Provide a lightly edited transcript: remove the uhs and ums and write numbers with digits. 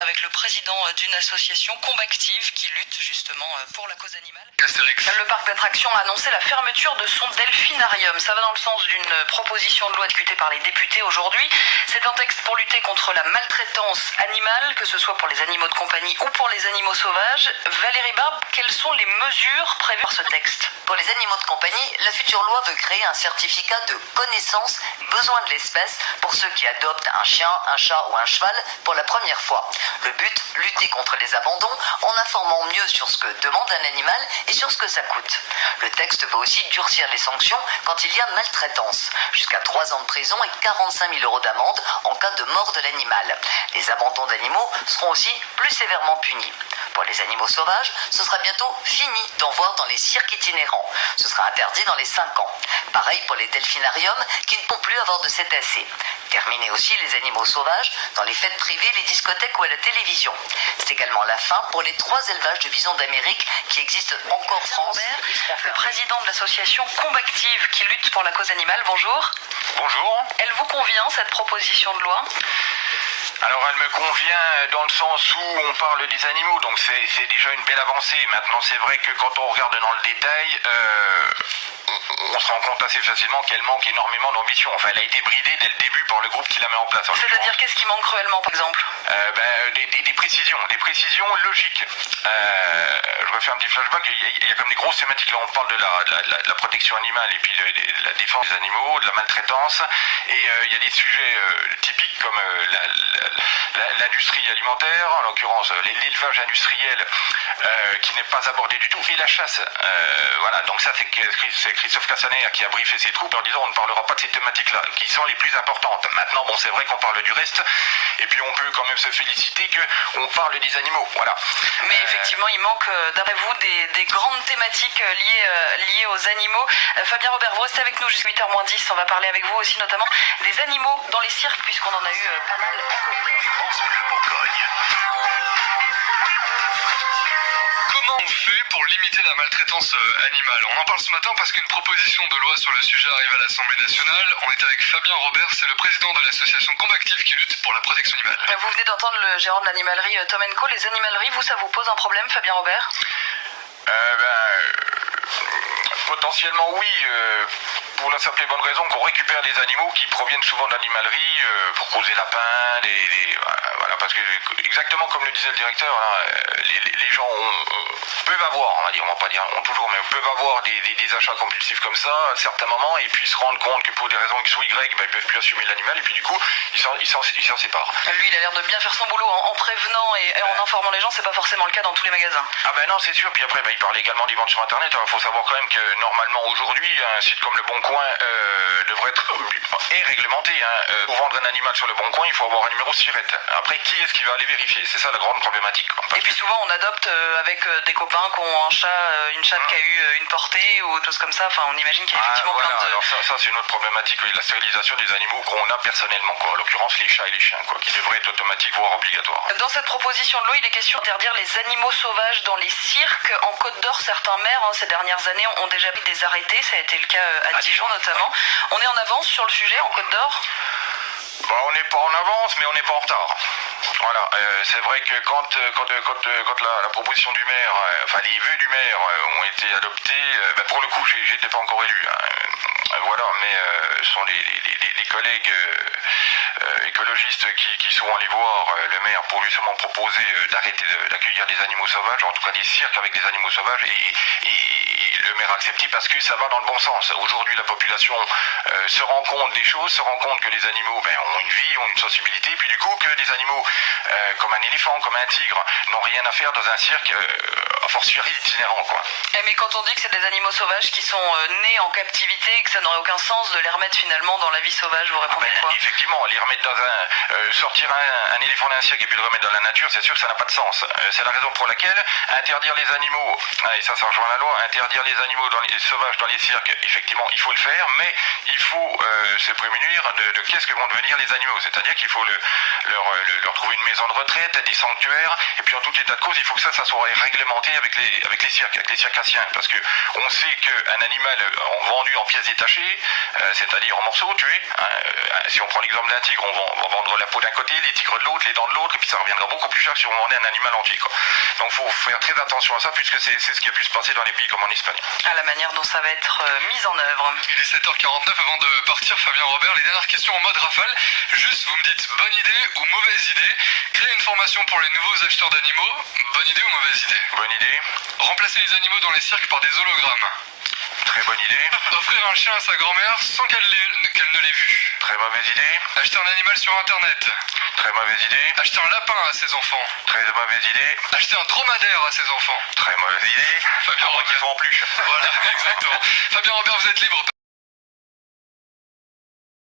Avec le président d'une association Combactive qui lutte justement pour la cause animale. Astérix. Le parc d'attractions a annoncé la fermeture de son delphinarium. Ça va dans le sens d'une proposition de loi discutée par les députés aujourd'hui. C'est un texte pour lutter contre la maltraitance animale, que ce soit pour les animaux de compagnie ou pour les animaux sauvages. Valérie Barbe, quelles sont les mesures prévues par ce texte? Pour les animaux de compagnie, la future loi veut créer un certificat de connaissance besoin de l'espèce pour ceux qui adoptent un chien, un chat ou un cheval pour la première fois. Le but, lutter contre les abandons en informant mieux sur ce que demande un animal et sur ce que ça coûte. Le texte veut aussi durcir les sanctions quand il y a maltraitance. Jusqu'à 3 ans de prison et 45 000 € d'amende en cas de mort de l'animal. Les abandons d'animaux seront aussi plus sévèrement punis. Pour les animaux sauvages, ce sera bientôt fini d'en voir dans les cirques itinérants. Ce sera interdit dans les 5 ans. Pareil pour les delphinariums qui ne pourront plus avoir de cétacés. Terminer aussi les animaux sauvages dans les fêtes privées, les discothèques ou à la télévision. C'est également la fin pour les 3 élevages de visons d'Amérique qui existent encore en France. Le président de l'association Combactive qui lutte pour la cause animale, bonjour. Bonjour. Elle vous convient cette proposition de loi? Alors elle me convient dans le sens où on parle des animaux, donc c'est déjà une belle avancée. Maintenant c'est vrai que quand on regarde dans le détail, on se rend compte assez facilement qu'elle manque énormément d'ambition. Enfin elle a été bridée dès le début par le groupe qui la met en place. C'est-à-dire qu'est-ce qui manque cruellement par exemple? Des précisions logiques. Je refais un petit flashback, il y a comme des grosses thématiques, là on parle de la protection animale et puis de la défense des animaux, de la maltraitance, et il y a des sujets typiques comme l'industrie alimentaire, en l'occurrence l'élevage industriel qui n'est pas abordé du tout, et la chasse. Voilà, donc ça c'est Christophe Castaner qui a briefé ses troupes en disant on ne parlera pas de ces thématiques-là, qui sont les plus importantes. Maintenant, bon, c'est vrai qu'on parle du reste, et puis on peut quand même se féliciter qu'on parle des animaux, voilà. Mais effectivement, il manque, d'après vous, des grandes thématiques liées aux animaux. Fabien Robert, vous restez avec nous jusqu'à 8h-10. On va parler avec vous aussi notamment des animaux dans les cirques, puisqu'on en a eu pas mal. Comment on fait pour limiter la maltraitance animale? On en parle ce matin parce qu'une proposition de loi sur le sujet arrive à l'Assemblée nationale. On est avec Fabien Robert, c'est le président de l'association Combactive qui lutte pour la protection animale. Vous venez d'entendre le gérant de l'animalerie Tom & Co. Les animaleries, vous, ça vous pose un problème, Fabien Robert? Potentiellement oui, pour la simple et bonne raison qu'on récupère des animaux qui proviennent souvent d'animaleries pour causer lapins, voilà, parce que exactement comme le disait le directeur, hein, les gens peuvent avoir, on va dire, on va pas dire ont toujours, mais peuvent avoir des achats compulsifs comme ça à certains moments, et puis se rendre compte que pour des raisons X ou Y, ben, ils peuvent plus assumer l'animal, et puis du coup ils s'en séparent. Lui, il a l'air de bien faire son boulot en prévenant et en informant les gens. C'est pas forcément le cas dans tous les magasins. Ah ben non, c'est sûr. Puis après, il parle également des ventes sur internet. Il faut savoir quand même que normalement aujourd'hui, un site comme Le Bon Coin devrait être réglementé. Pour vendre un animal sur Le Bon Coin, il faut avoir un numéro SIRET. Après, qui est-ce qui va aller vérifier? C'est ça la grande problématique, quoi. Et puis souvent on adopte avec des copains qui ont un chat, une chatte qui a eu une portée ou tout comme ça. Enfin, on imagine qu'il y a effectivement voilà. plein de... Alors ça c'est une autre problématique, oui, la stérilisation des animaux qu'on a personnellement, quoi. En l'occurrence les chats et les chiens, quoi, qui devraient être automatiques, voire obligatoires. Dans cette proposition de loi, il est question d'interdire les animaux sauvages dans les cirques. En Côte d'Or, certains maires, ces dernières années, ont déjà pris des arrêtés. Ça a été le cas à Dijon notamment. On est en avance sur le sujet en Côte d'Or? On n'est pas en avance, mais on n'est pas en retard. Voilà, c'est vrai que quand la proposition du maire, enfin les vœux du maire ont été adoptés, pour le coup, j'étais pas encore élu, voilà, mais ce sont les collègues écologistes qui sont allés voir le maire pour justement proposer d'arrêter d'accueillir des animaux sauvages, en tout cas des cirques avec des animaux sauvages, et le maire a accepté parce que ça va dans le bon sens. Aujourd'hui, la population se rend compte des choses, se rend compte que les animaux ont une vie, ont une sensibilité, puis du coup que des animaux comme un éléphant, comme un tigre, n'ont rien à faire dans un cirque, a fortiori itinérant, quoi. Mais quand on dit que c'est des animaux sauvages qui sont nés en captivité et que ça n'aurait aucun sens de les remettre finalement dans la vie sauvage, vous répondez quoi? Effectivement, les remettre dans sortir un éléphant d'un cirque et puis le remettre dans la nature, c'est sûr que ça n'a pas de sens. C'est la raison pour laquelle interdire les animaux, et ça rejoint la loi, interdire les animaux sauvages dans les cirques, effectivement il faut le faire, mais il faut se prémunir de qu'est-ce que vont devenir les animaux, c'est-à-dire qu'il faut leur trouver une maison de retraite, des sanctuaires, et puis en tout état de cause, il faut que ça soit réglementé avec les circassiens, parce que on sait qu'un animal vendu en pièces détachées, c'est-à-dire en morceaux tués, si on prend l'exemple d'un tigre, on va vendre la peau d'un côté, les tigres de l'autre, les dents de l'autre, et puis ça reviendra beaucoup plus cher que si on vendait un animal entier, quoi. Donc faut faire très attention à ça, puisque c'est ce qui a pu se passer dans les pays comme en Espagne. À la manière dont ça va être mis en œuvre. Il est 7h49 avant de partir, Fabien Robert, les dernières questions en mode rafale. Juste, vous me dites bonne idée ou mauvaise idée. Créer une formation pour les nouveaux acheteurs d'animaux, bonne idée ou mauvaise idée? Bonne idée. Remplacer les animaux dans les cirques par des hologrammes. Très bonne idée. Offrir un chien à sa grand-mère sans qu'elle ne l'ait vu. Très mauvaise idée. Acheter un animal sur internet. Très mauvaise idée. Acheter un lapin à ses enfants. Très mauvaise idée. Acheter un dromadaire à ses enfants. Très mauvaise idée. Fabien Moi qui Robert. font en plus. Voilà, exactement. Fabien Robert, vous êtes libre.